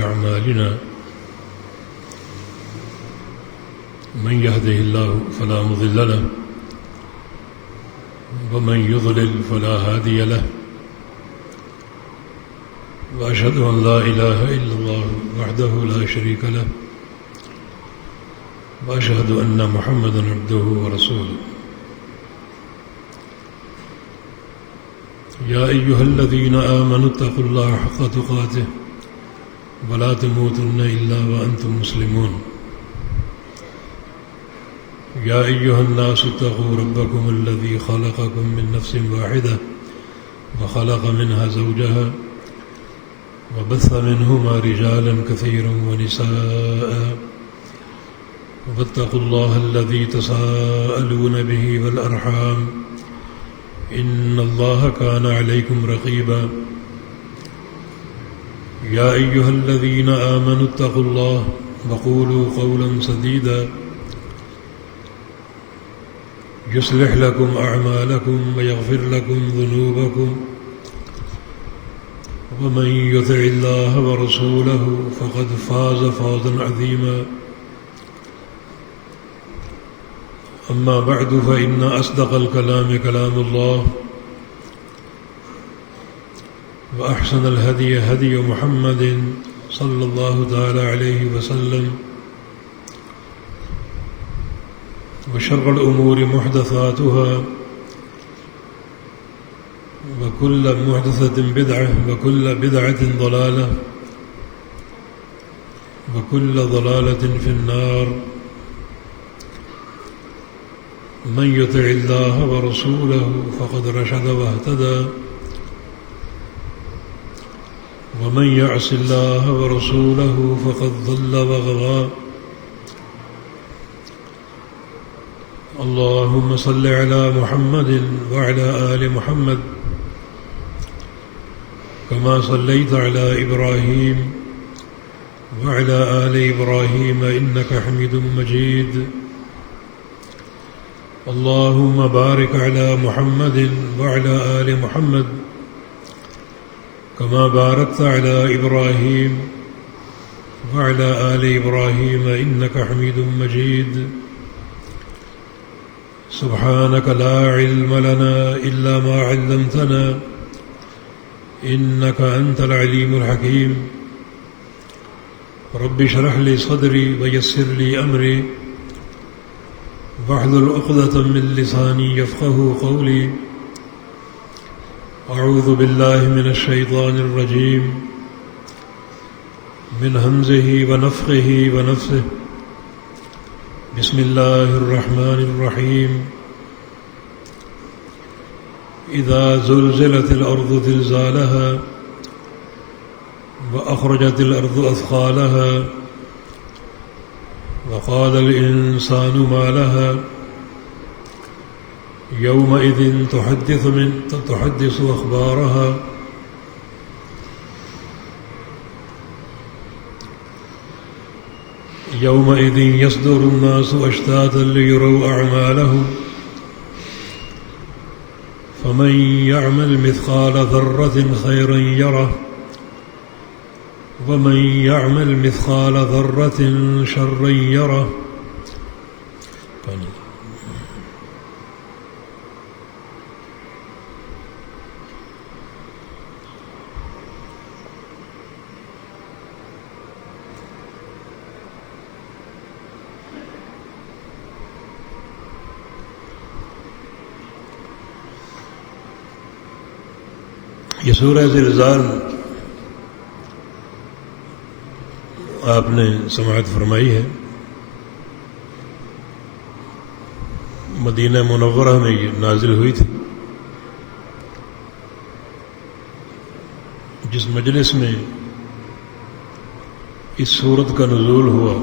أعمالنا من يهده الله فلا مضل له ومن يضلل فلا هادي له وأشهد أن لا إله إلا الله وحده لا شريك له وأشهد أن محمدا عبده ورسوله يا أيها الذين آمنوا اتقوا الله حق تقاته ولا تموتن إلا وأنتم مسلمون يا أيها الناس اتقوا ربكم الذي خلقكم من نفس واحدة وخلق منها زوجها وبث منهما رجالا كثيرا ونساء واتقوا الله الذي تساءلون به والأرحام إن الله كان عليكم رقيبا يا أيها الذين آمنوا اتقوا الله وقولوا قولا سديدا يصلح لكم أعمالكم ويغفر لكم ذنوبكم ومن يطع الله ورسوله فقد فاز فوزا عظيما أما بعد فإن أصدق الكلام كلام الله وأحسن الهدي هدي محمد صلى الله تعالى عليه وسلم وشر الأمور محدثاتها وكل محدثة بدعة وكل بدعة ضلالة وكل ضلالة في النار من يطع الله ورسوله فقد رشد واهتدى ومن يعص الله ورسوله فقد ضل وغوى اللهم صل على محمد وعلى آل محمد كما صليت على إبراهيم وعلى آل إبراهيم إنك حميد مجيد اللهم بارك على محمد وعلى آل محمد كما باركت على إبراهيم وعلى آل إبراهيم إنك حميد مجيد سبحانك لا علم لنا إلا ما علمتنا إنك أنت العليم الحكيم رب اشرح لي صدري ويسر لي أمري واحلل عقدة من لساني يفقه قولي أعوذ بالله من الشيطان الرجيم من همزه ونفخه ونفثه بسم الله الرحمن الرحيم إذا زلزلت الأرض زلزالها وأخرجت الأرض أثقالها وقال الإنسان ما لها يومئذ تحدث أخبارها يومئذ يصدر الناس أشتاتا ليروا أعمالهم فمن يعمل مثقال ذرة خيرا يره ومن يعمل مثقال ذرة شرا يره یہ سورہ زلزال آپ نے سماعت فرمائی ہے، مدینہ منورہ میں یہ نازل ہوئی تھی۔ جس مجلس میں اس سورت کا نزول ہوا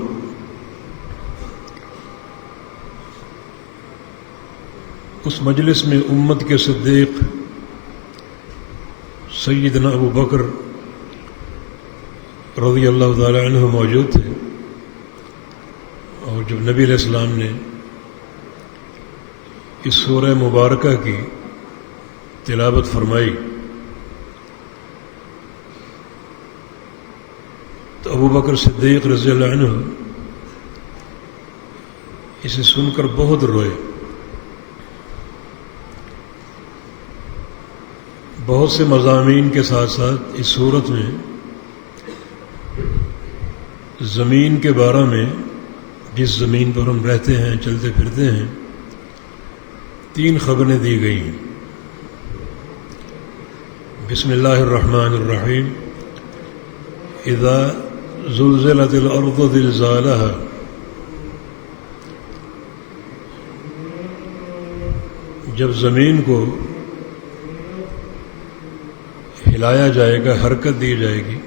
اس مجلس میں امت کے صدیق سیدنا ابو بکر رضی اللہ تعالی عنہ موجود تھے، اور جب نبی علیہ السلام نے اس سورہ مبارکہ کی تلاوت فرمائی تو ابو بکر صدیق رضی اللہ عنہ اسے سن کر بہت روئے. بہت سے مضامین کے ساتھ ساتھ اس صورت میں زمین کے بارے میں، جس زمین پر ہم رہتے ہیں، چلتے پھرتے ہیں، 3 خبریں دی گئی ہیں. بسم اللہ الرحمن الرحیم. اذا زلزلت الارض زلزالها، جب زمین کو ہلایا جائے گا، حرکت دی جائے گی،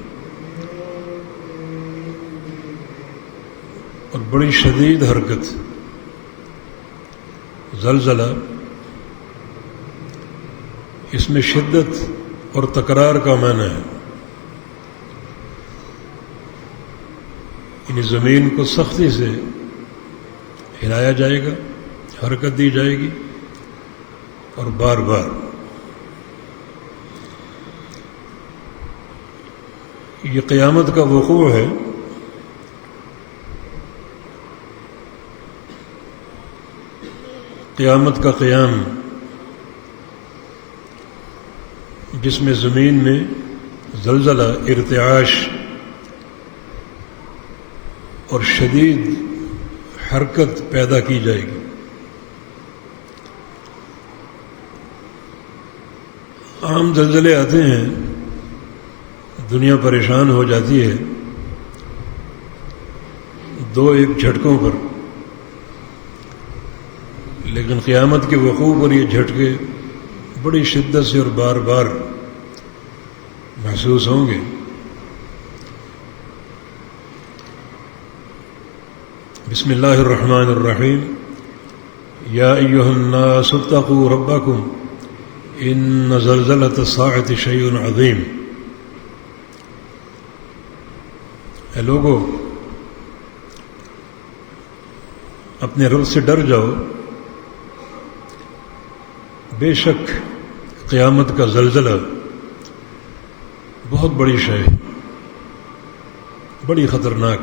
اور بڑی شدید حرکت. زلزلہ اس میں شدت اور تکرار کا معنی ہے، یعنی زمین کو سختی سے ہلایا جائے گا، حرکت دی جائے گی، اور بار بار. یہ قیامت کا وقوع ہے. قیامت کا قیام، جس میں زمین میں زلزلہ، ارتعاش اور شدید حرکت پیدا کی جائے گی. عام زلزلے آتے ہیں، دنیا پریشان ہو جاتی ہے 2-1 جھٹکوں پر، لیکن قیامت کے وقوع پر یہ جھٹکے بڑی شدت سے اور بار بار محسوس ہوں گے. بسم اللہ الرحمن الرحیم. یا ایھا الناس اتقوا ربکم ان زلزلۃ الساعۃ شیء عظیم. اے لوگو، اپنے رب سے ڈر جاؤ، بے شک قیامت کا زلزلہ بہت بڑی شے ہے، بڑی خطرناک،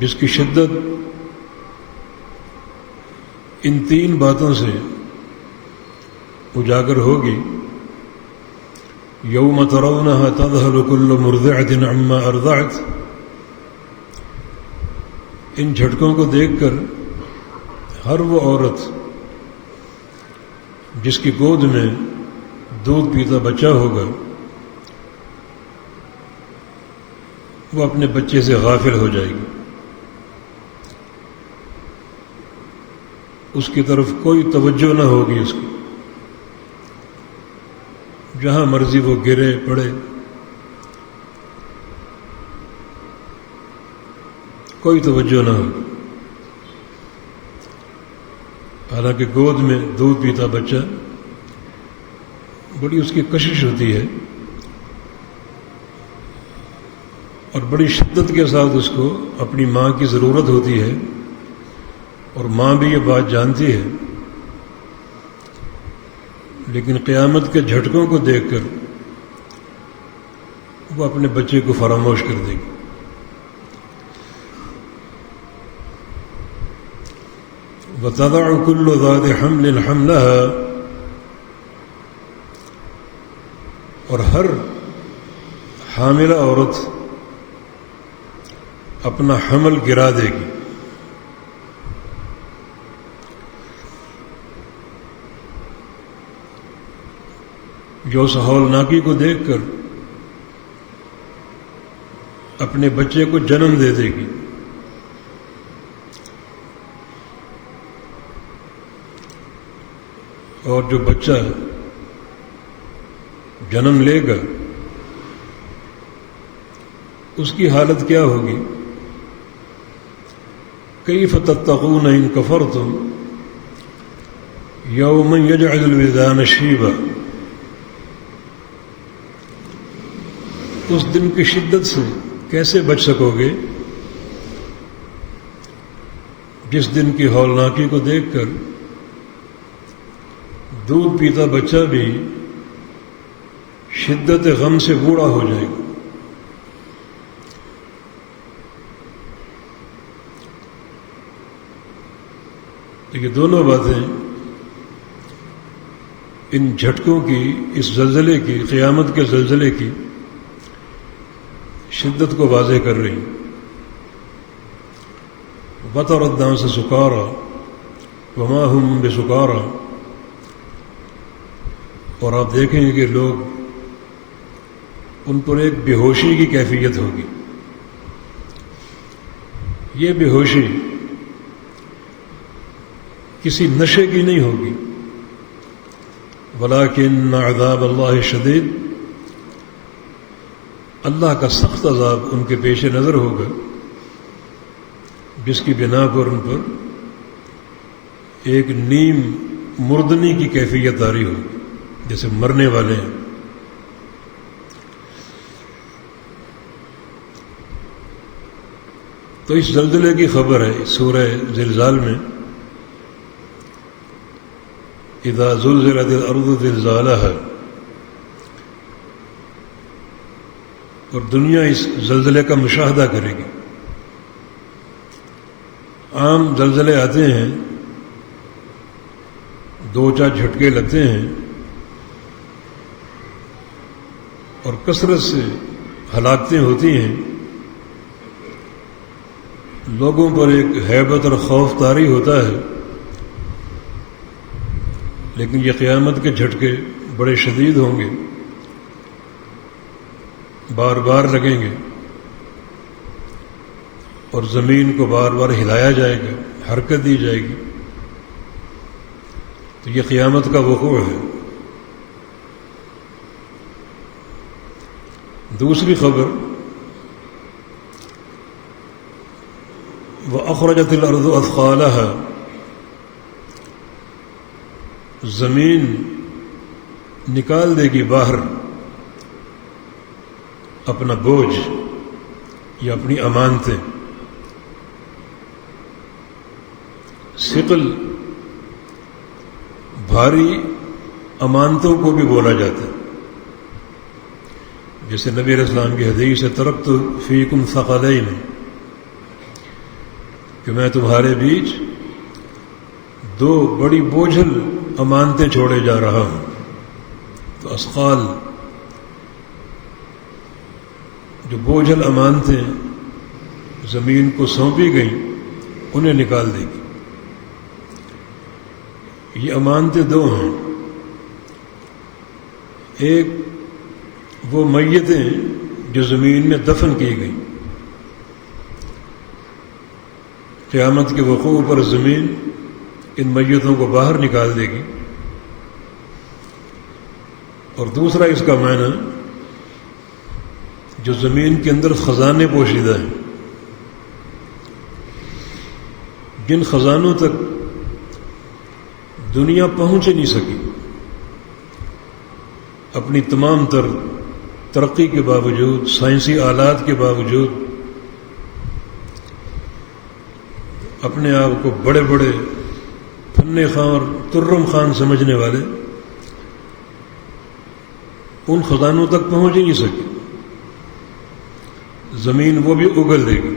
جس کی شدت ان 3 باتوں سے اجاگر ہوگی. یوم ترونها تذهل كل مرضعة عما ارضعت. ان جھٹکوں کو دیکھ کر ہر وہ عورت جس کی گود میں دودھ پیتا بچہ ہوگا، وہ اپنے بچے سے غافل ہو جائے گی. اس کی طرف کوئی توجہ نہ ہوگی اس کی. جہاں مرضی وہ گرے پڑے، کوئی توجہ نہ ہوگی. حالانکہ گود میں دودھ پیتا بچہ، بڑی اس کی کشش ہوتی ہے، اور بڑی شدت کے ساتھ اس کو اپنی ماں کی ضرورت ہوتی ہے، اور ماں بھی یہ بات جانتی ہے. لیکن قیامت کے جھٹکوں کو دیکھ کر وہ اپنے بچے کو فراموش کر دے گی. وَتَضَعُ كُلُّ ذَاتِ حَمْلٍ حَمْلَهَا. اور ہر حاملہ عورت اپنا حمل گرا دے گی. جو اس ہولناکی کو دیکھ کر اپنے بچے کو جنم دے دے گی. اور جو بچہ جنم لے گا اس کی حالت کیا ہوگی؟ کیف تتقون ان کفرتم یوما یجعل الولدان شیبا. اس دن کی شدت سے کیسے بچ سکو گے جس دن کی ہولناکی کو دیکھ کر دودھ پیتا بچہ بھی شدت غم سے بوڑھا ہو جائے گا۔ تو یہ دونوں باتیں ان جھٹکوں کی، اس زلزلے کی، قیامت کے زلزلے کی شدت کو واضح کر رہی ہیں۔ وَتَرَى النَّاسَ سُكَارَىٰ وَمَا هُم بِسُكَارَىٰ، اور آپ دیکھیں گے کہ لوگ، ان پر ایک بے ہوشی کی کیفیت ہوگی۔ یہ بے ہوشی کسی نشے کی نہیں ہوگی، وَلَٰكِنَّ عَذَابَ اللَّهِ شَدِيدٌ، اللہ کا سخت عذاب ان کے پیش نظر ہوگا، جس کی بنا پر ان پر ایک نیم مردنی کی کیفیت طاری ہوگی، جیسے مرنے والے ہیں۔ تو اس زلزلے کی خبر ہے سورہ زلزال میں، اذا زلزلت الارض زلزالها، اور دنیا اس زلزلے کا مشاہدہ کرے گی۔ عام زلزلے آتے ہیں، دو چار جھٹکے لگتے ہیں اور کثرت سے ہلاکتیں ہوتی ہیں، لوگوں پر ایک ہیبت اور خوف طاری ہوتا ہے، لیکن یہ قیامت کے جھٹکے بڑے شدید ہوں گے، بار بار لگیں گے، اور زمین کو بار بار ہلایا جائے گا، حرکت دی جائے گی۔ تو یہ قیامت کا وقوع ہے۔ دوسری خبر، وَأَخْرَجَتِ الْأَرْضُ أَثْقَالَهَا، زمین نکال دے گی باہر اپنا بوجھ یا اپنی امانتیں۔ ثقل بھاری امانتوں کو بھی بولا جاتا ہے، جیسے نبی علیہ السلام کی حدیث ہے، ترکت فیکم ثقلین، کہ میں تمہارے بیچ دو بڑی بوجھل امانتیں چھوڑے جا رہا ہوں۔ تو اثقال، جو بوجھل امانتیں زمین کو سونپی گئیں، انہیں نکال دے گی۔ یہ امانتیں دو ہیں، ایک وہ میتیں جو زمین میں دفن کی گئیں، قیامت کے وقوع پر زمین ان میتوں کو باہر نکال دے گی، اور دوسرا اس کا معنی جو زمین کے اندر خزانے پوشیدہ ہیں، جن خزانوں تک دنیا پہنچ نہیں سکی، اپنی تمام تر ترقی کے باوجود، سائنسی آلات کے باوجود، اپنے آپ کو بڑے بڑے فن خان اور ترم خان سمجھنے والے ان خزانوں تک پہنچ ہی نہیں سکے۔ زمین وہ بھی اگل دے گی،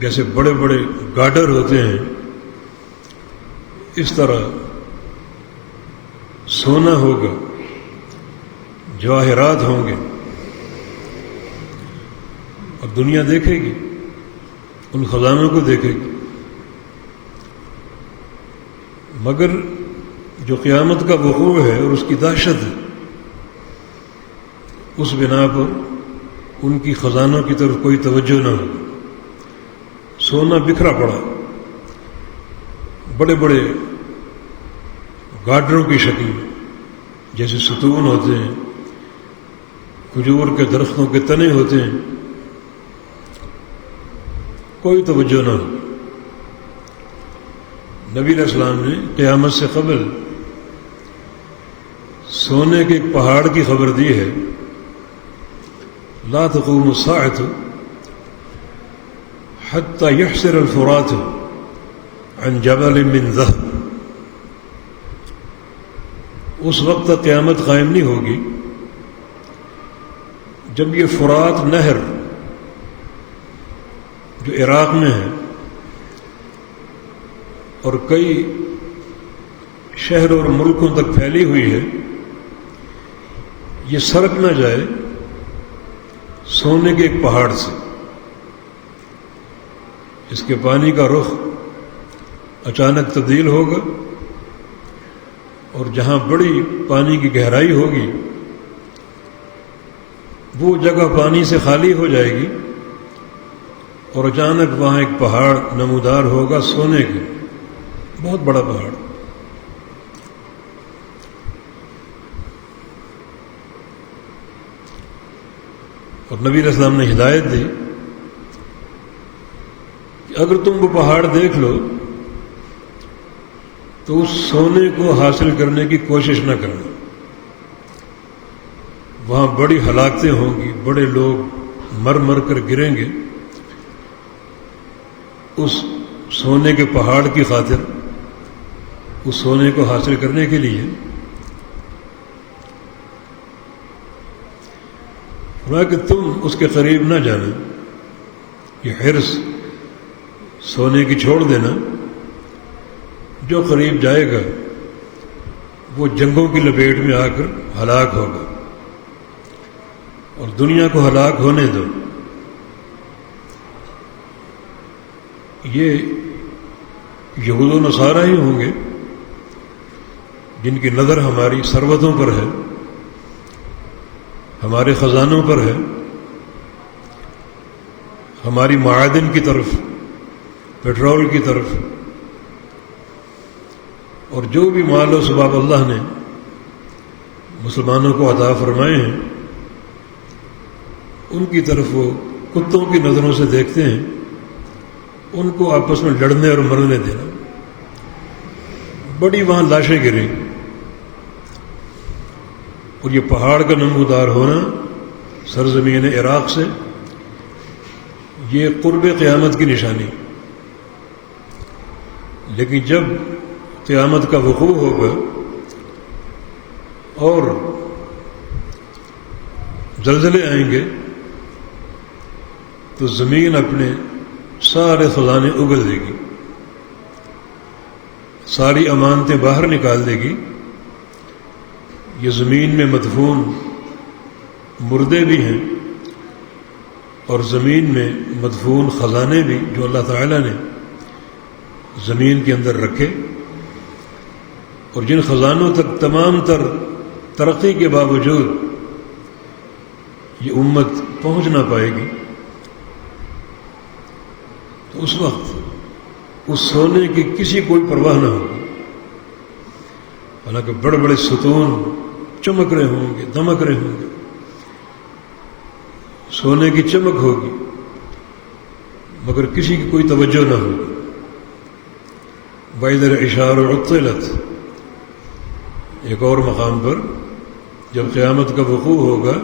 جیسے بڑے بڑے گارڈر ہوتے ہیں، اس طرح سونا ہوگا، جواہرات ہوں گے، اور دنیا دیکھے گی، ان خزانوں کو دیکھے گی۔ مگر جو قیامت کا وقوع ہے اور اس کی دہشت ہے، اس بنا پر ان کی خزانوں کی طرف کوئی توجہ نہ ہو، سونا بکھرا پڑا، بڑے بڑے گارڈروں کی شکل، جیسے ستون ہوتے ہیں، کھجور کے درختوں کے تنے ہوتے ہیں، کوئی توجہ نہ ہو۔ نبی علیہ السلام نے قیامت سے قبل سونے کے ایک پہاڑ کی خبر دی ہے، لا تقوم الساعة حتى يحسر الفرات عن جبل من ذهب، اس وقت تک قیامت قائم نہیں ہوگی جب یہ فرات نہر جو عراق میں ہے اور کئی شہروں اور ملکوں تک پھیلی ہوئی ہے، یہ سرک نہ جائے سونے کے ایک پہاڑ سے. اس کے پانی کا رخ اچانک تبدیل ہوگا اور جہاں بڑی پانی کی گہرائی ہوگی وہ جگہ پانی سے خالی ہو جائے گی اور اچانک وہاں ایک پہاڑ نمودار ہوگا سونے کے، بہت بڑا پہاڑ. اور نبی علیہ السلام نے ہدایت دی کہ اگر تم وہ پہاڑ دیکھ لو تو اس سونے کو حاصل کرنے کی کوشش نہ کرنا. وہاں بڑی ہلاکتیں ہوں گی، بڑے لوگ مر مر کر گریں گے اس سونے کے پہاڑ کی خاطر، اس سونے کو حاصل کرنے کے لیے. کہ تم اس کے قریب نہ جانا، یہ حرص سونے کی چھوڑ دینا. جو قریب جائے گا وہ جنگوں کی لپیٹ میں آ کر ہلاک ہوگا، اور دنیا کو ہلاک ہونے دو. یہ یہود و نصارہ ہی ہوں گے جن کی نظر ہماری ثروتوں پر ہے، ہمارے خزانوں پر ہے، ہماری معادن کی طرف، پیٹرول کی طرف، اور جو بھی مال و اسباب اللہ نے مسلمانوں کو عطا فرمائے ہیں ان کی طرف وہ کتوں کی نظروں سے دیکھتے ہیں. ان کو آپس میں لڑنے اور مرنے دینا. بڑی وہاں لاشیں گریں اور یہ پہاڑ کا نمودار ہونا سرزمین عراق سے، یہ قرب قیامت کی نشانی. لیکن جب قیامت کا وقوع ہوگا اور زلزلے آئیں گے تو زمین اپنے سارے خزانے اگل دے گی، ساری امانتیں باہر نکال دے گی. یہ زمین میں مدفون مردے بھی ہیں اور زمین میں مدفون خزانے بھی جو اللہ تعالیٰ نے زمین کے اندر رکھے، اور جن خزانوں تک تمام تر ترقی کے باوجود یہ امت پہنچ نہ پائے گی. تو اس وقت اس سونے کی کسی کوئی پرواہ نہ ہوگی. حالانکہ بڑے بڑے ستون چمک رہے ہوں گے، دمک رہے ہوں گے، سونے کی چمک ہوگی، مگر کسی کی کوئی توجہ نہ ہوگی. وَإِذَا الْعِشَارُ عُطِّلَتْ، ایک اور مقام پر جب قیامت کا وقوع ہوگا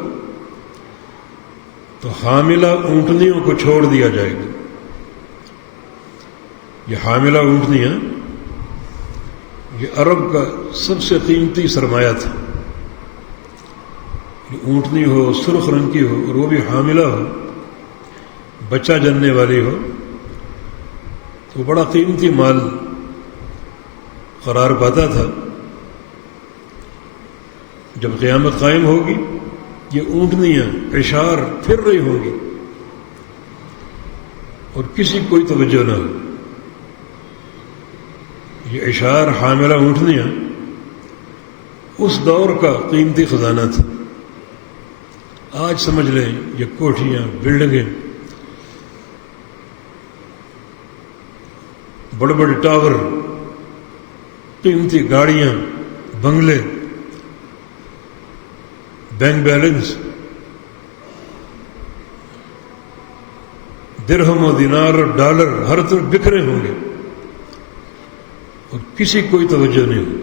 تو حاملہ اونٹنیوں کو چھوڑ دیا جائے گا. یہ حاملہ اونٹنیاں یہ عرب کا سب سے قیمتی سرمایہ تھا. یہ اونٹنی ہو، سرخ رنگ کی ہو، اور وہ بھی حاملہ ہو، بچہ جننے والی ہو، تو بڑا قیمتی مال قرار پاتا تھا. جب قیامت قائم ہوگی یہ اونٹنیاں عشار پھر رہی ہوں گی اور کسی کوئی توجہ نہ ہو. یہ عشار حاملہ اونٹنیاں اس دور کا قیمتی خزانہ تھا. آج سمجھ لیں یہ کوٹھیاں، بلڈنگیں، بڑے بڑے ٹاور، قیمتی گاڑیاں، بنگلے، بینک بیلنس، درہم و دینار اور ڈالر ہر طرف بکھرے ہوں گے اور کسی کوئی توجہ نہیں ہوگی.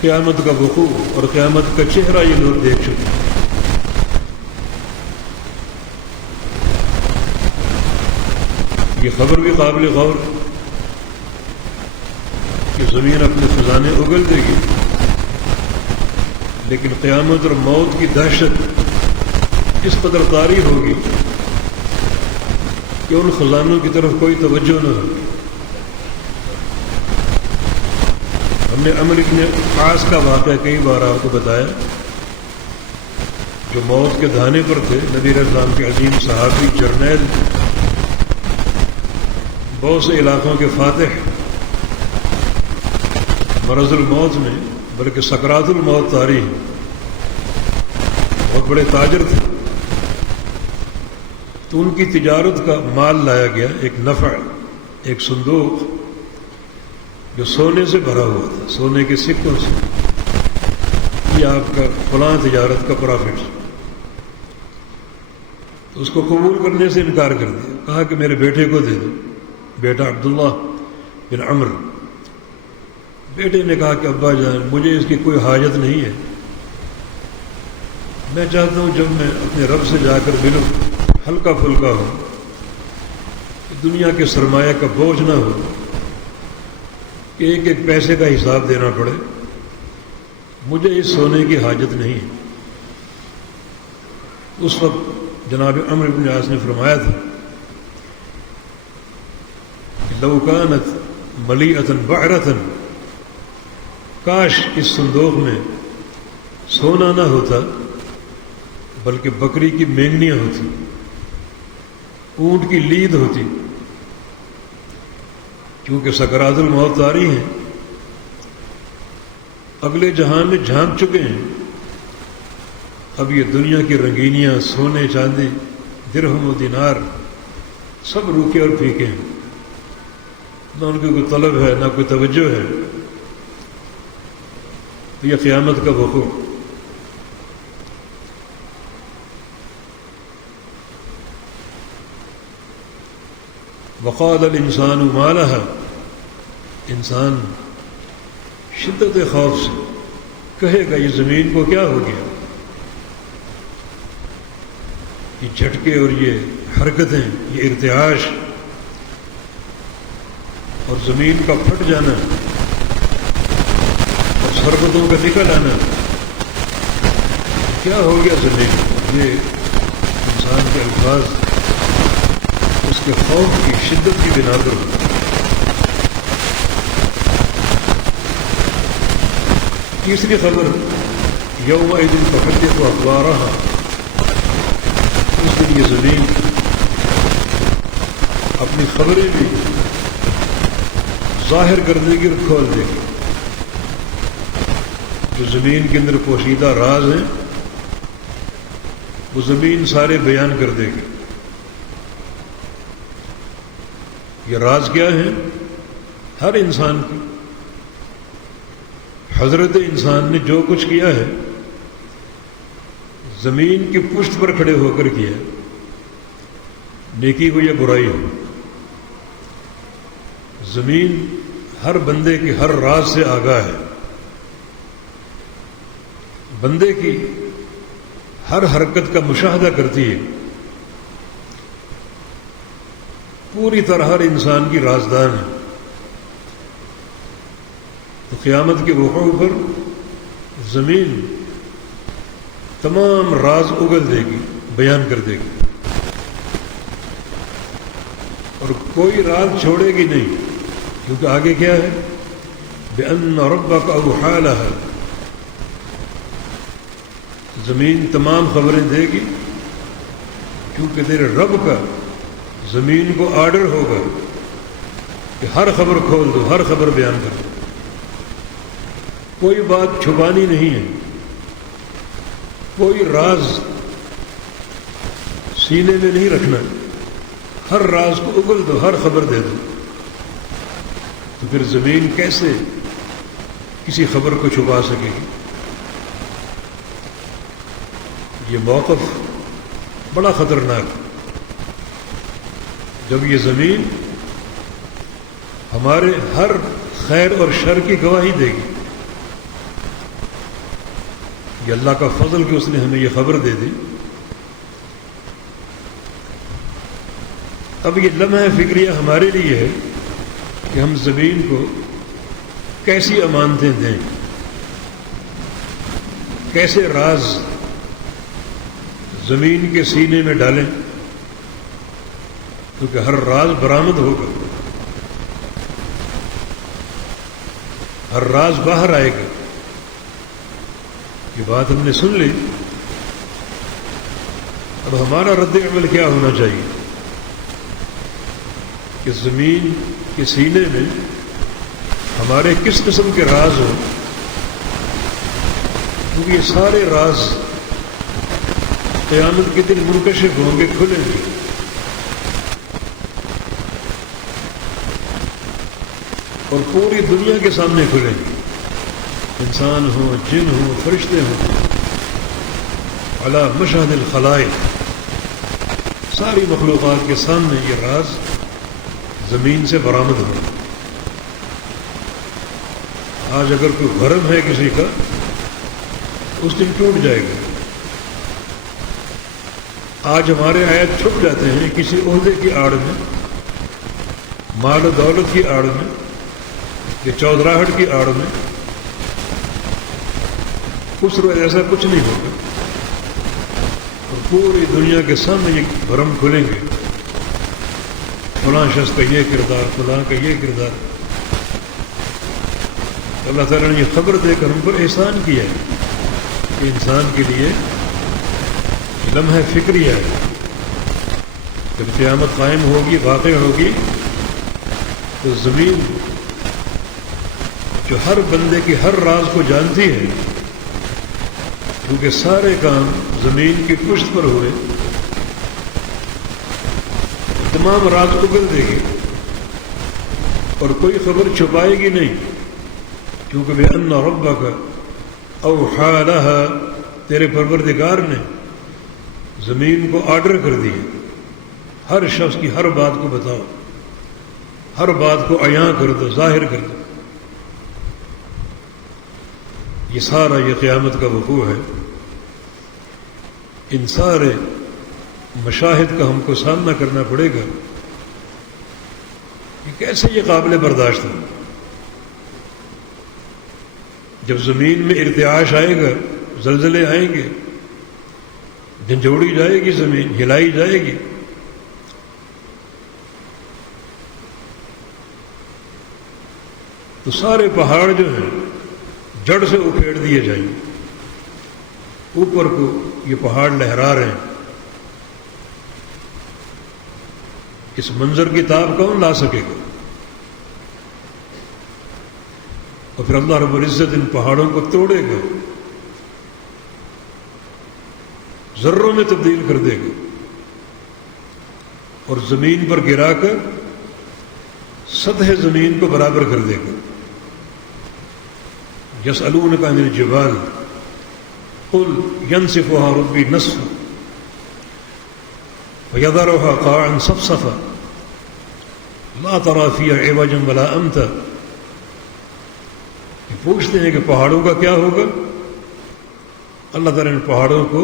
قیامت کا وقوع اور قیامت کا چہرہ یہ لوگ دیکھ چکے ہیں. یہ خبر بھی قابل غور کہ زمین اپنے خزانے اگل دے گی، لیکن قیامت اور موت کی دہشت اس قدر طاری ہوگی کہ ان خزانوں کی طرف کوئی توجہ نہ ہوگی۔ ہم نے عمرو بن عاص کا واقعہ کئی بار آپ کو بتایا، جو موت کے دھانے پر تھے، نبی علیہ السلام کے عظیم صحابی، جرنیل، بہت سے علاقوں کے فاتح، مرض الموت میں بلکہ سکرات الموت طاری ہیں، بہت بڑے تاجر تھے۔ تو ان کی تجارت کا مال لایا گیا، ایک نفع، ایک صندوق جو سونے سے بھرا ہوا تھا، سونے کے سکوں سے، یہ آپ کا فلاں تجارت کا پرافٹ۔ تو اس کو قبول کرنے سے انکار کر دیا، کہا کہ میرے بیٹے کو دے دو، بیٹا عبداللہ بن عمرو۔ بیٹے نے کہا کہ ابا جان، مجھے اس کی کوئی حاجت نہیں ہے، میں چاہتا ہوں جب میں اپنے رب سے جا کر ملوں ہلکا پھلکا ہو، دنیا کے سرمایہ کا بوجھ نہ ہو کہ ایک ایک پیسے کا حساب دینا پڑے، مجھے اس سونے کی حاجت نہیں ہے۔ اس وقت جناب عمرو بن عاص نے فرمایا تھا کہ لو کانت ملیئۃ بعرۃ، کاش اس صندوق میں سونا نہ ہوتا بلکہ بکری کی مینگنیاں ہوتی، اونٹ کی لید ہوتی، کیونکہ سکرات الموت طاری ہیں، اگلے جہان میں جھانک چکے ہیں، اب یہ دنیا کی رنگینیاں، سونے چاندی، درہم و دینار سب روکھے اور پھیکے ہیں، نہ ان کی کوئی طلب ہے نہ کوئی توجہ ہے۔ یہ قیامت کا وقوع۔ وقال الانسان ما لها، انسان شدت خوف سے کہے گا یہ زمین کو کیا ہو گیا، یہ جھٹکے اور یہ حرکتیں، یہ ارتعاش اور زمین کا پھٹ جانا اور سربتوں کا نکل آنا، کیا ہو گیا زمین۔ یہ انسان کے الفاظ اس کے خوف کی شدت کی بنا پر ہوتا ہے۔ تیسری خبر، یومئذ تحدث اخبارها، اس دن یہ زمین اپنی خبریں بھی ظاہر کر دے گی اور کھول دے گی۔ جو زمین کے اندر پوشیدہ راز ہیں وہ زمین سارے بیان کر دے گی۔ یہ راز کیا ہے؟ ہر انسان کی، حضرت انسان نے جو کچھ کیا ہے زمین کی پشت پر کھڑے ہو کر کیا، نیکی ہو یا برائی ہو، زمین ہر بندے کے ہر راز سے آگاہ ہے، بندے کی ہر حرکت کا مشاہدہ کرتی ہے، پوری طرح ہر انسان کی رازدان ہے۔ تو قیامت کے وقوع پر زمین تمام راز اگل دے گی، بیان کر دے گی، اور کوئی راز چھوڑے گی نہیں، کیونکہ آگے کیا ہے؟ بِأَنَّ رَبَّكَ أَوْحَىٰ لَهَا، زمین تمام خبریں دے گی کیونکہ تیرے رب کا زمین کو آرڈر ہوگا کہ ہر خبر کھول دو، ہر خبر بیان کر دو، کوئی بات چھپانی نہیں ہے، کوئی راز سینے میں نہیں رکھنا، ہر راز کو اگل دو، ہر خبر دے دو۔ تو پھر زمین کیسے کسی خبر کو چھپا سکے گی؟ یہ موقف بڑا خطرناک، جب یہ زمین ہمارے ہر خیر اور شر کی گواہی دے گی۔ یہ اللہ کا فضل کہ اس نے ہمیں یہ خبر دے دی۔ اب یہ لمحہ فکریہ ہمارے لیے ہے کہ ہم زمین کو کیسی امانتیں دیں، کیسے راز زمین کے سینے میں ڈالیں، کیونکہ ہر راز برآمد ہوگا، ہر راز باہر آئے گا۔ یہ بات ہم نے سن لی، اب ہمارا رد عمل کیا ہونا چاہیے کہ زمین کے سینے میں ہمارے کس قسم کے راز ہوں، کیونکہ یہ سارے راز قیامت کے دن منکشف ہوں گے، کھلیں گے۔ اور پوری دنیا کے سامنے کھلیں گے، انسان ہوں، جن ہوں، فرشتے ہوں، علی مشہد الخلائق، ساری مخلوقات کے سامنے یہ راز زمین سے برآمد ہو۔ آج اگر کوئی بھرم ہے کسی کا، اس دن ٹوٹ جائے گا۔ آج ہمارے آیت چھپ جاتے ہیں کسی عہدے کی آڑ میں، مال و دولت کی آڑ میں، یا چودراہٹ کی آڑ میں۔ اس روز ایسا کچھ نہیں ہوگا، اور پوری دنیا کے سامنے یہ بھرم کھلیں گے، فلاں شخص کا یہ کردار، فلاں کا یہ کردار۔ اللہ تعالیٰ نے یہ خبر دے کر ہم پر احسان کیا ہے کہ انسان کے لیے لمحہ فکری ہے، جب قیامت قائم ہوگی، واقع ہوگی، تو زمین جو ہر بندے کی ہر راز کو جانتی ہے، کیونکہ سارے کام زمین کی پشت پر ہوئے، تمام راز اگل دے گی اور کوئی خبر چھپائے گی نہیں، کیونکہ بِأَنَّ رَبَّكَ أَوْحَىٰ لَهَا، تیرے پروردگار نے زمین کو آرڈر کر دی، ہر شخص کی ہر بات کو بتاؤ، ہر بات کو عیاں کر دو، ظاہر کر دو۔ یہ سارا یہ قیامت کا وقوع ہے، ان سارے مشاہد کا ہم کو سامنا کرنا پڑے گا۔ یہ کیسے یہ قابل برداشت ہے؟ جب زمین میں ارتعاش آئے گا، زلزلے آئیں گے، جھنجھوڑی جائے گی، زمین ہلائی جائے گی، تو سارے پہاڑ جو ہیں جڑ سے اکھیڑ دیے جائیں گے۔ اوپر کو یہ پہاڑ لہرا رہے ہیں، اس منظر کی تاب کون لا سکے گا؟ اور پھر اللہ رب العزت ان پہاڑوں کو توڑے گا، ذروں میں تبدیل کر دے گا، اور زمین پر گرا کر سطح زمین کو برابر کر دے گا۔ یسألونک عن الجبال قل ینسفها ربی نسفا ویذرها قاعا صفصفا لا تری فیہا عوجا ولا امتا۔ یہ پوچھتے ہیں کہ پہاڑوں کا کیا ہوگا؟ اللہ تعالیٰ نے پہاڑوں کو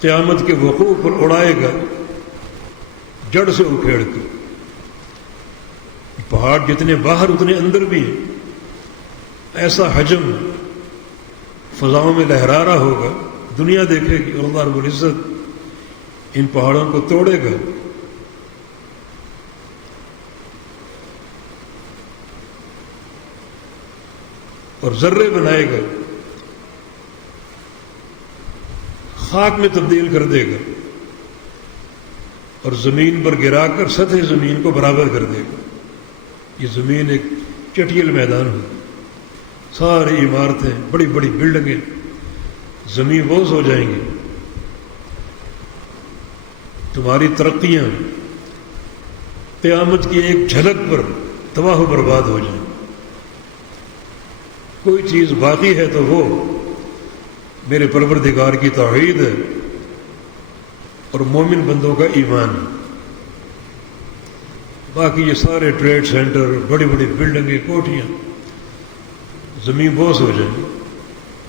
قیامت کے وقوع پر اڑائے گا، جڑ سے اکھیڑ کر۔ پہاڑ جتنے باہر اتنے اندر بھی ہیں، ایسا حجم فضاؤں میں لہرا رہا ہوگا، دنیا دیکھے گی، اور اللہ رب العزت ان پہاڑوں کو توڑے گا۔ اور ذرے بنائے گا، خاک میں تبدیل کر دے گا، اور زمین پر گرا کر سطح زمین کو برابر کر دے گا۔ یہ زمین ایک چٹیل میدان ہوگا، ساری عمارتیں، بڑی بڑی بلڈنگیں زمین بوس ہو جائیں گی، تمہاری ترقیاں قیامت کی ایک جھلک پر تباہ و برباد ہو جائیں۔ کوئی چیز باقی ہے تو وہ میرے پروردگار کی توحید ہے اور مومن بندوں کا ایمان ہے۔ باقی یہ سارے ٹریڈ سینٹر، بڑی بڑی بلڈنگیں، کوٹھیاں زمین بوس ہو جائیں گی،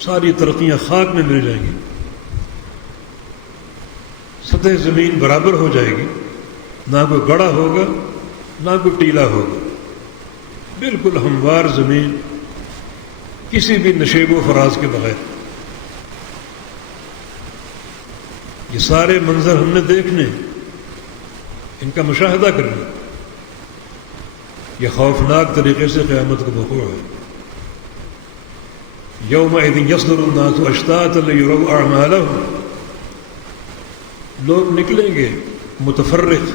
ساری ترقیاں خاک میں مل جائیں گی، سطح زمین برابر ہو جائے گی، نہ کوئی گڑھا ہوگا، نہ کوئی ٹیلا ہوگا، بالکل ہموار زمین، کسی بھی نشیب و فراز کے بغیر. یہ سارے منظر ہم نے دیکھنے، ان کا مشاہدہ کرنا. یہ خوفناک طریقے سے قیامت کا وقوع ہے. یومئذ یصدر الناس اشتاتا لیروا اعمالهم، لوگ نکلیں گے متفرق،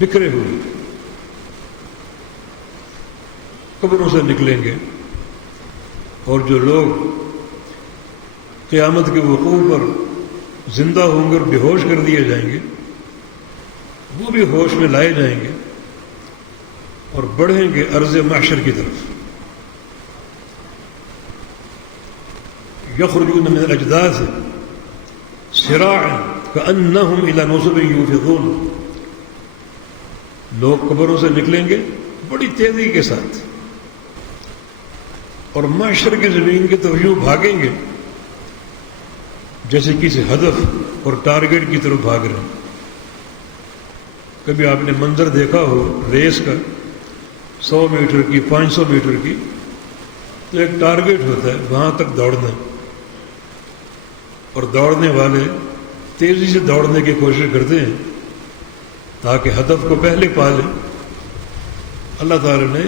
بکھرے ہوئے، قبروں سے نکلیں گے. اور جو لوگ قیامت کے وقوع پر زندہ ہوں گے اور بے ہوش کر دیے جائیں گے، وہ بھی ہوش میں لائے جائیں گے اور بڑھیں گے عرض محشر کی طرف. یخرجون من الاجداث سراعا کأنہم الی نصب یوفضون، لوگ قبروں سے نکلیں گے بڑی تیزی کے ساتھ اور محشر کی زمین کی طرف یوں بھاگیں گے جیسے کسی ہدف اور ٹارگٹ کی طرف بھاگ رہے ہیں. کبھی آپ نے منظر دیکھا ہو ریس کا، 100 میٹر کی، 500 میٹر کی، تو ایک ٹارگٹ ہوتا ہے، وہاں تک دوڑنا، اور دوڑنے والے تیزی سے دوڑنے کی کوشش کرتے ہیں تاکہ ہدف کو پہلے پا لیں. اللہ تعالی نے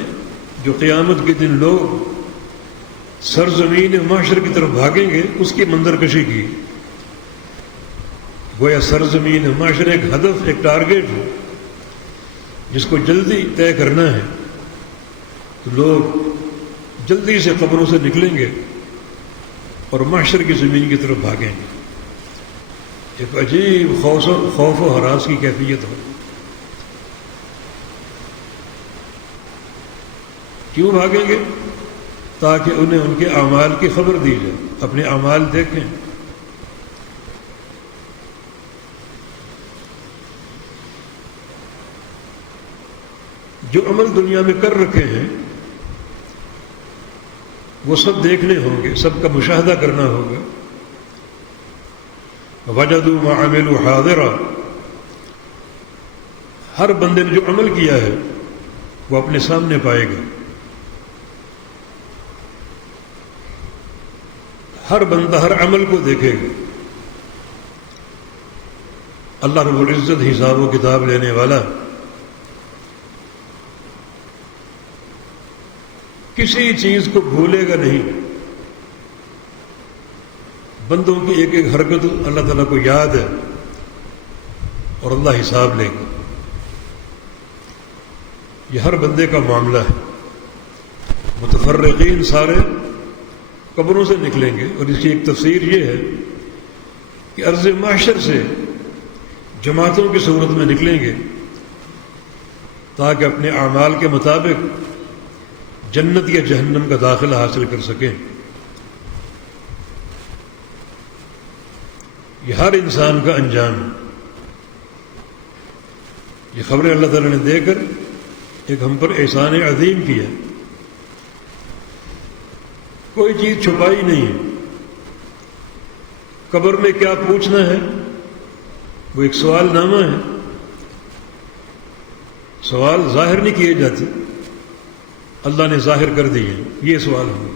جو قیامت کے دن لوگ سرزمین محشر کی طرف بھاگیں گے اس کی منظر کشی کی. گویا سرزمین محشر ایک ہدف، ایک ٹارگٹ ہے جس کو جلدی طے کرنا ہے، تو لوگ جلدی سے قبروں سے نکلیں گے اور محشر کی زمین کی طرف بھاگیں گے. ایک عجیب خوف و ہراس کی کیفیت ہو. کیوں بھاگیں گے؟ تاکہ انہیں ان کے اعمال کی خبر دی جائے، اپنے اعمال دیکھیں. جو عمل دنیا میں کر رکھے ہیں وہ سب دیکھنے ہوں گے، سب کا مشاہدہ کرنا ہوگا. وجدوا ما عملوا حاضرا، ہر بندے نے جو عمل کیا ہے وہ اپنے سامنے پائے گا. ہر بندہ ہر عمل کو دیکھے گا. اللہ رب العزت حساب و کتاب لینے والا کسی چیز کو بھولے گا نہیں. بندوں کی ایک ایک حرکت اللہ تعالیٰ کو یاد ہے اور اللہ حساب لے گا. یہ ہر بندے کا معاملہ ہے. متفرقین سارے قبروں سے نکلیں گے، اور اس کی ایک تفسیر یہ ہے کہ عرض محشر سے جماعتوں کی صورت میں نکلیں گے تاکہ اپنے اعمال کے مطابق جنت یا جہنم کا داخلہ حاصل کر سکیں. یہ ہر انسان کا انجام ہے. یہ خبریں اللہ تعالیٰ نے دے کر ایک ہم پر احسان عظیم کیا. کوئی چیز چھپائی نہیں ہے. قبر میں کیا پوچھنا ہے وہ ایک سوال نامہ ہے. سوال ظاہر نہیں کیے جاتے، اللہ نے ظاہر کر دیے. یہ سوال ہوں.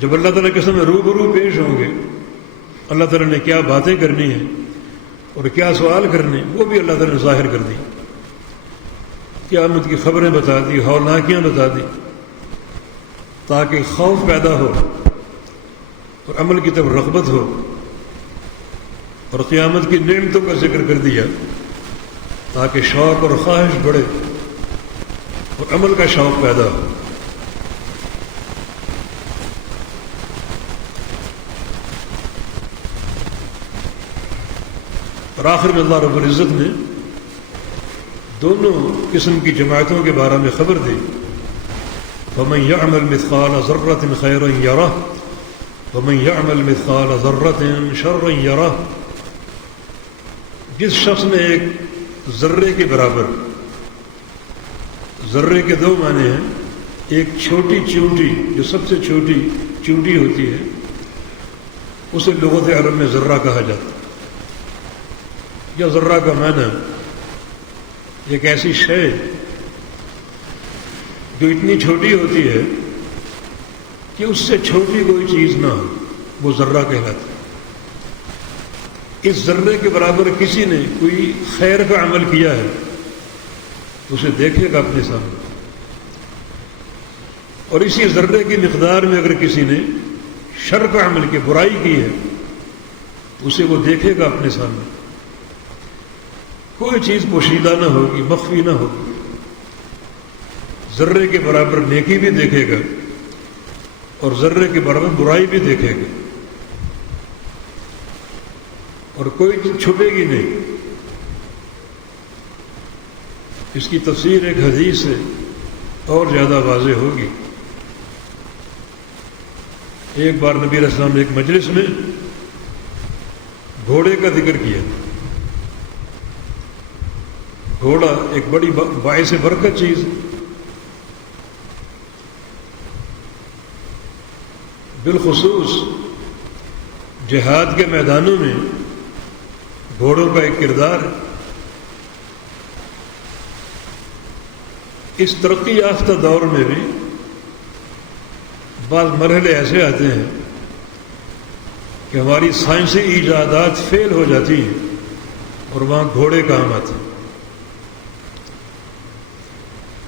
جب اللہ تعالیٰ کے سامنے روبرو پیش ہوں گے، اللہ تعالیٰ نے کیا باتیں کرنی ہیں اور کیا سوال کرنے، وہ بھی اللہ تعالیٰ نے ظاہر کر دی. قیامت کی خبریں بتا دی، ہولناکیاں بتا دی، تاکہ خوف پیدا ہو اور عمل کی طرف رغبت ہو. اور قیامت کی نعمتوں کا ذکر کر دیا تاکہ شوق اور خواہش بڑھے اور عمل کا شوق پیدا ہو. اور آخر میں اللہ رب العزت نے دونوں قسم کی جماعتوں کے بارے میں خبر دی. فَمَنْ يَعْمَلْ مِثْقَالَ ذَرَّةٍ خَيْرًا يَرَهُ وَمَنْ يَعْمَلْ مِثْقَالَ ذَرَّةٍ شَرًّا يَرَهُ. جس شخص نے ایک ذرے کے برابر، ذرے کے دو معنی ہیں. ایک چھوٹی چیونٹی، جو سب سے چھوٹی چیونٹی ہوتی ہے، اسے لغت عرب میں ذرہ کہا جاتا ہے. یا ذرہ کا معنی ایک ایسی شے جو اتنی چھوٹی ہوتی ہے کہ اس سے چھوٹی کوئی چیز نہ ہو، وہ ذرہ کہلاتا ہے۔ اس ذرے کے برابر کسی نے کوئی خیر کا عمل کیا ہے تو اسے دیکھے گا اپنے سامنے، اور اسی ذرے کی مقدار میں اگر کسی نے شر کا عمل کی، برائی کی ہے، تو اسے وہ دیکھے گا اپنے سامنے۔ کوئی چیز پوشیدہ نہ ہوگی، مخفی نہ ہوگی۔ ذرے کے برابر نیکی بھی دیکھے گا اور ذرے کے برابر برائی بھی دیکھے گا، اور کوئی چیز چھپے گی نہیں۔ اس کی تفسیر ایک حدیث سے اور زیادہ واضح ہوگی۔ ایک بار نبی علیہ السلام نے ایک مجلس میں گھوڑے کا ذکر کیا۔ گھوڑا ایک بڑی باعث برکت چیز ہے، بالخصوص جہاد کے میدانوں میں گھوڑوں کا ایک کردار ہے۔ اس ترقی یافتہ دور میں بھی بعض مرحلے ایسے آتے ہیں کہ ہماری سائنسی ایجادات فیل ہو جاتی ہیں اور وہاں گھوڑے کام آتے ہیں۔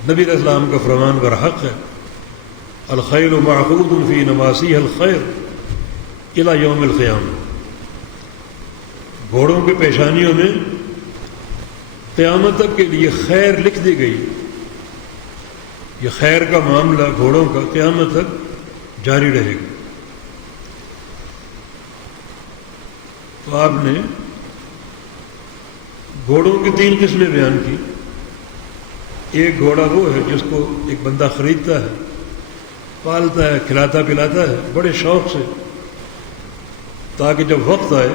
نبی علیہ السلام کا فرمان برحق ہے، الخیل معقود فی نواسیہ الخیر الی یوم القیامہ۔ گھوڑوں کے پیشانیوں میں قیامت تک کے لیے خیر لکھ دی گئی۔ یہ خیر کا معاملہ گھوڑوں کا قیامت تک جاری رہے گا۔ تو آپ نے گھوڑوں کی 3 قسمیں بیان کی۔ ایک گھوڑا وہ ہے جس کو ایک بندہ خریدتا ہے، پالتا ہے، کھلاتا پلاتا ہے بڑے شوق سے، تاکہ جب وقت آئے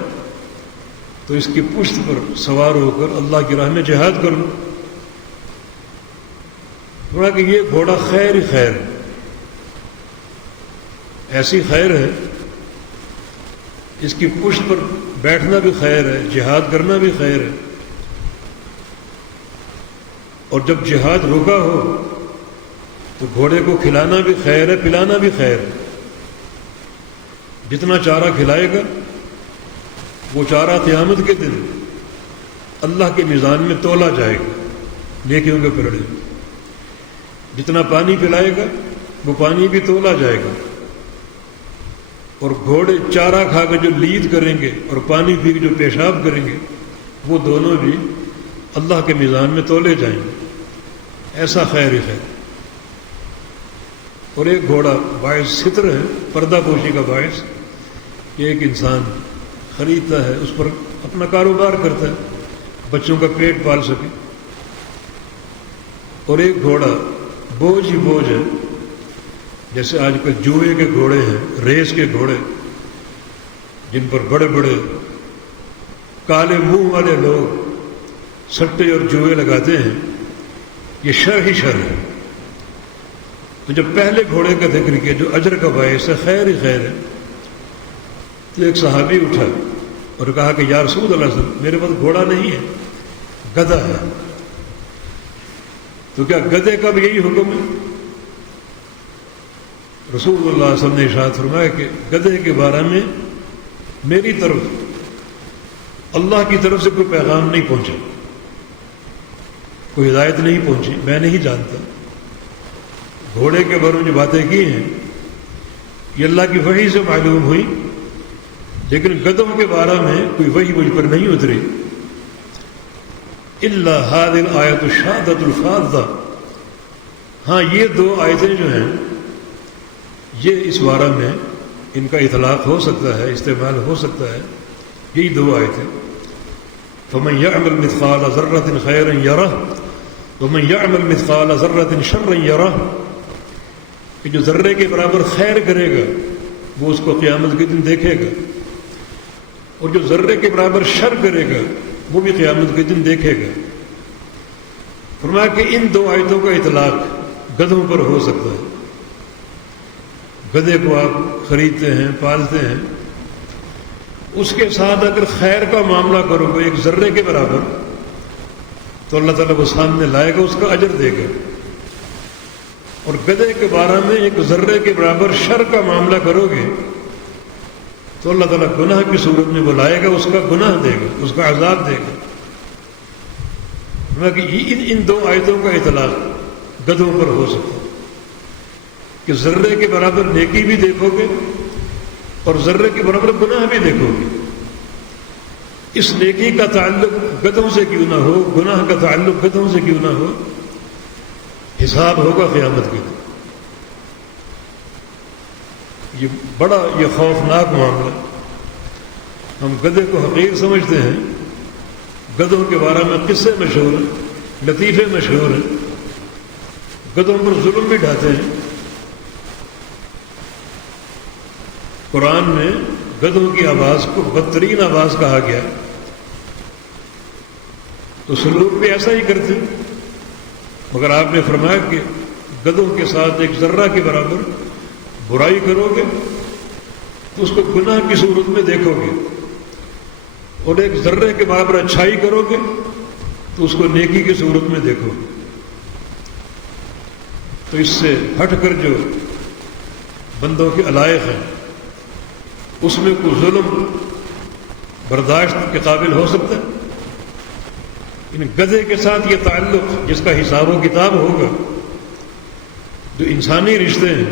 تو اس کی پشت پر سوار ہو کر اللہ کی راہ میں جہاد کر لو۔ تھوڑا کہ یہ گھوڑا خیر ہی خیر ہے، ایسی خیر ہے، اس کی پشت پر بیٹھنا بھی خیر ہے، جہاد کرنا بھی خیر ہے، اور جب جہاد رکا ہو تو گھوڑے کو کھلانا بھی خیر ہے، پلانا بھی خیر ہے۔ جتنا چارہ کھلائے گا وہ چارہ قیامت کے دن اللہ کے میزان میں تولا جائے گا نیکیوں کے پلڑے۔ جتنا پانی پلائے گا وہ پانی بھی تولا جائے گا، اور گھوڑے چارہ کھا کے جو لید کریں گے اور پانی پی کے جو پیشاب کریں گے وہ دونوں بھی اللہ کے میزان میں تولے جائیں گے۔ ایسا خیر ہی خیر۔ اور ایک گھوڑا باعث ستر ہے، پردہ پوشی کا باعث، کہ ایک انسان خریدتا ہے، اس پر اپنا کاروبار کرتا ہے، بچوں کا پیٹ پال سکے۔ اور ایک گھوڑا بوجھ ہی بوجھ ہے، جیسے آج کل جوئے کے گھوڑے ہیں، ریس کے گھوڑے، جن پر بڑے بڑے کالے منہ والے لوگ سٹے اور جوئے لگاتے ہیں، یہ شر ہی شر ہے۔ تو جب پہلے گھوڑے کا ذکر کیا جو اجر کا باعث ہے، خیر ہی خیر ہے، تو ایک صحابی اٹھا اور کہا کہ یا رسول اللہ صلی اللہ علیہ وسلم، میرے پاس گھوڑا نہیں ہے، گدھا ہے، تو کیا گدھے کا بھی یہی حکم ہے؟ رسول اللہ صلی اللہ علیہ وسلم نے ارشاد فرمایا کہ گدھے کے بارے میں میری طرف، اللہ کی طرف سے کوئی پیغام نہیں پہنچا، کوئی ہدایت نہیں پہنچی، میں نہیں جانتا۔ گھوڑے کے بارے میں جو باتیں کی ہیں یہ اللہ کی وحی سے معلوم ہوئی، لیکن گدھوں کے بارے میں کوئی وحی مجھ پر نہیں اتری۔ الا هذه الآیۃ الشاذۃ الفاذہ، ہاں یہ 2 آیتیں جو ہیں یہ اس بارے میں ان کا اطلاق ہو سکتا ہے، استعمال ہو سکتا ہے، یہی 2 آیتیں۔ فمن يعمل مثقال ذرة خيرا يره ومن يعمل مثقال ذرة شرا يره، کہ جو ذرے کے برابر خیر کرے گا وہ اس کو قیامت کے دن دیکھے گا، اور جو ذرے کے برابر شر کرے گا وہ بھی قیامت کے دن دیکھے گا۔ فرمایا کہ ان 2 آیتوں کا اطلاق گدھوں پر ہو سکتا ہے۔ گدھے کو آپ خریدتے ہیں، پالتے ہیں، اس کے ساتھ اگر خیر کا معاملہ کرو گے ایک ذرے کے برابر، تو اللہ تعالیٰ وہ سامنے لائے گا، اس کا اجر دے گا۔ اور گدھے کے بارے میں ایک ذرے کے برابر شر کا معاملہ کرو گے تو اللہ تعالیٰ گناہ کی صورت میں بلائے گا، اس کا گناہ دے گا، اس کا عذاب دے گا۔ کہ ان دو آیتوں کا اطلاق گدھوں پر ہو سکتا ہے کہ ذرے کے برابر نیکی بھی دیکھو گے اور ذرے کے برابر گناہ بھی دیکھو گے۔ اس نیکی کا تعلق گدھوں سے کیوں نہ ہو، گناہ کا تعلق گدھوں سے کیوں نہ ہو، حساب ہوگا قیامت کے دن۔ یہ خوفناک معاملہ۔ ہم گدھے کو حقیر سمجھتے ہیں، گدھوں کے بارے میں قصے مشہور ہیں، لطیفے مشہور ہیں، گدھوں پر ظلم بھی ڈھاتے ہیں۔ قرآن میں گدھوں کی آواز کو بدترین آواز کہا گیا، تو سلوک بھی ایسا ہی کرتے ہیں، مگر آپ نے فرمایا کہ گدھوں کے ساتھ ایک ذرہ کے برابر برائی کرو گے تو اس کو گناہ کی صورت میں دیکھو گے، اور ایک ذرے کے برابر اچھائی کرو گے تو اس کو نیکی کی صورت میں دیکھو گے۔ تو اس سے ہٹ کر جو بندوں کے علائق ہیں اس میں کوئی ظلم برداشت کے قابل ہو سکتا ہے؟ ان گدھے کے ساتھ یہ تعلق جس کا حساب و کتاب ہوگا، جو انسانی رشتے ہیں،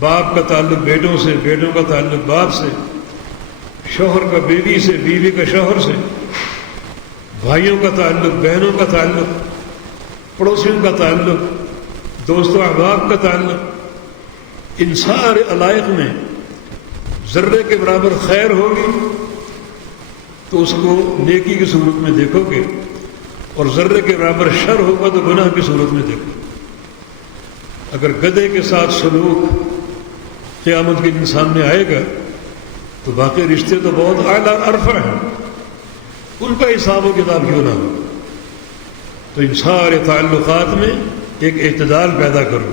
باپ کا تعلق بیٹوں سے، بیٹوں کا تعلق باپ سے، شوہر کا بیوی سے، بیوی کا شوہر سے، بھائیوں کا تعلق، بہنوں کا تعلق، پڑوسیوں کا تعلق، دوست و احباب کا تعلق، ان سارے علائق میں ذرے کے برابر خیر ہوگی تو اس کو نیکی کی صورت میں دیکھو گے، اور ذرے کے برابر شر ہوگا تو گناہ کی صورت میں دیکھو گے۔ اگر گدھے کے ساتھ سلوک قیامت کے دن سامنے آئے گا تو باقی رشتے تو بہت اعلیٰ عرفہ ہیں، ان کا حساب و کتاب کیوں نہ ہو؟ تو ان سارے تعلقات میں ایک اعتدال پیدا کرو،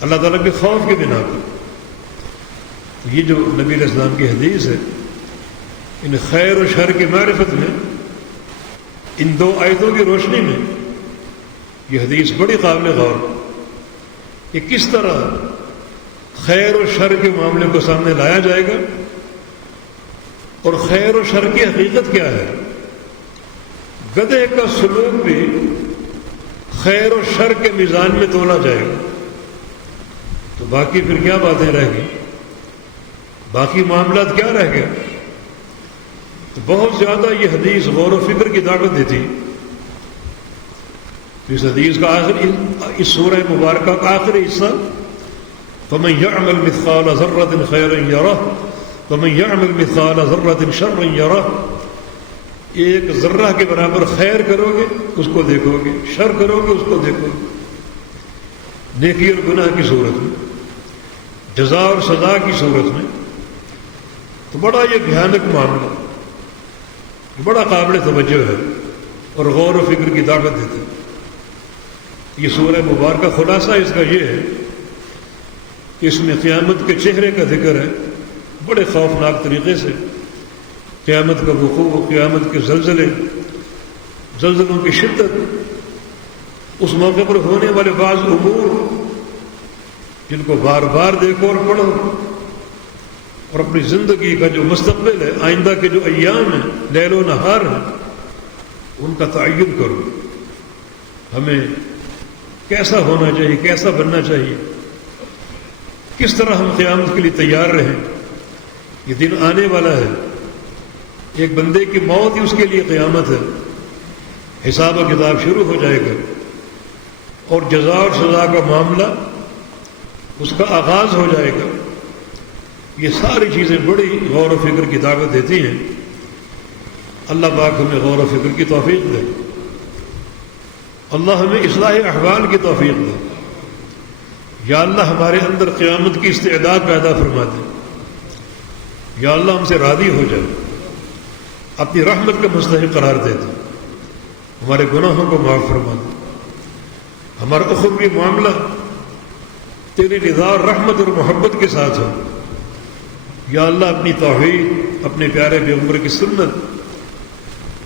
اللہ تعالیٰ کے خوف کی بنا پر۔ یہ جو نبی علیہ السلام کی حدیث ہے، ان خیر و شر کی معرفت میں، ان دو آیتوں کی روشنی میں یہ حدیث بڑی قابل غور کہ کس طرح خیر و شر کے معاملے کو سامنے لایا جائے گا، اور خیر و شر کی حقیقت کیا ہے۔ گدھے کا سلوک بھی خیر و شر کے میزان میں تولا جائے گا، تو باقی پھر کیا باتیں رہ گئی، باقی معاملات کیا رہ گئے؟ تو بہت زیادہ یہ حدیث غور و فکر کی دعوت دیتی۔ اس حدیث کا اس سورہ مبارکہ کا آخری حصہ، فَمَن يَعْمَلْ مِثْقَالَ ذَرَّةٍ خَيْرًا يَرَهُ وَمَن يَعْمَلْ مِثْقَالَ ذَرَّةٍ شَرًّا يَرَهُ۔ ایک ذرہ کے برابر خیر کرو گے اس کو دیکھو گے، شر کرو گے اس کو دیکھو گے، نیکی اور گناہ کی صورت میں، جزا اور سزا کی صورت میں۔ تو بڑا یہ بھیانک معاملہ، بڑا قابل توجہ ہے اور غور و فکر کی دعوت دیتا ہے۔ یہ سورہ مبارکہ خلاصہ اس کا یہ ہے کہ اس میں قیامت کے چہرے کا ذکر ہے، بڑے خوفناک طریقے سے قیامت کا وقوع، قیامت کے زلزلوں کی شدت، اس موقع پر ہونے والے بعض امور جن کو بار بار دیکھو اور پڑھو، اور اپنی زندگی کا جو مستقبل ہے، آئندہ کے جو ایام ہیں، لیل و نہار ہیں، ان کا تعین کرو۔ ہمیں کیسا ہونا چاہیے، کیسا بننا چاہیے، کس طرح ہم قیامت کے لیے تیار رہیں۔ یہ دن آنے والا ہے، ایک بندے کی موت ہی اس کے لیے قیامت ہے، حساب و کتاب شروع ہو جائے گا، اور جزا اور سزا کا معاملہ اس کا آغاز ہو جائے گا۔ یہ ساری چیزیں بڑی غور و فکر کی دعوت دیتی ہیں۔ اللہ پاک ہمیں غور و فکر کی توفیق دے، اللہ ہمیں اصلاح احوال کی توفیق دے۔ یا اللہ ہمارے اندر قیامت کی استعداد پیدا فرما دے، یا اللہ ہم سے راضی ہو جائے، اپنی رحمت کا مستحق قرار دے دے، ہمارے گناہوں کو معاف فرما دے، ہمارا اخروی معاملہ تیری رضا اور رحمت اور محبت کے ساتھ ہو۔ یا اللہ اپنی توحید، اپنے پیارے پیغمبر کی سنت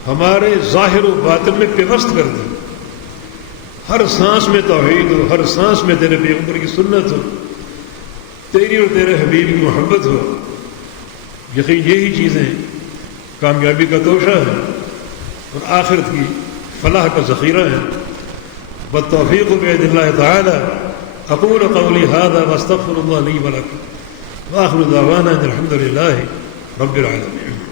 ہمارے ظاہر و باطن میں پیوست کر دے، ہر سانس میں توحید ہو، ہر سانس میں تیرے پیغمبر کی سنت ہو، تیری اور تیرے حبیب کی محبت ہو. یقین یہی چیزیں کامیابی کا توشہ ہے اور آخرت کی فلاح کا ذخیرہ ہے. بالتوفیق بید اللہ تعالی. اقول قولی هذا واستغفر اللہ لی ولکم واخر دعوانا ان الحمد للہ رب العالمین.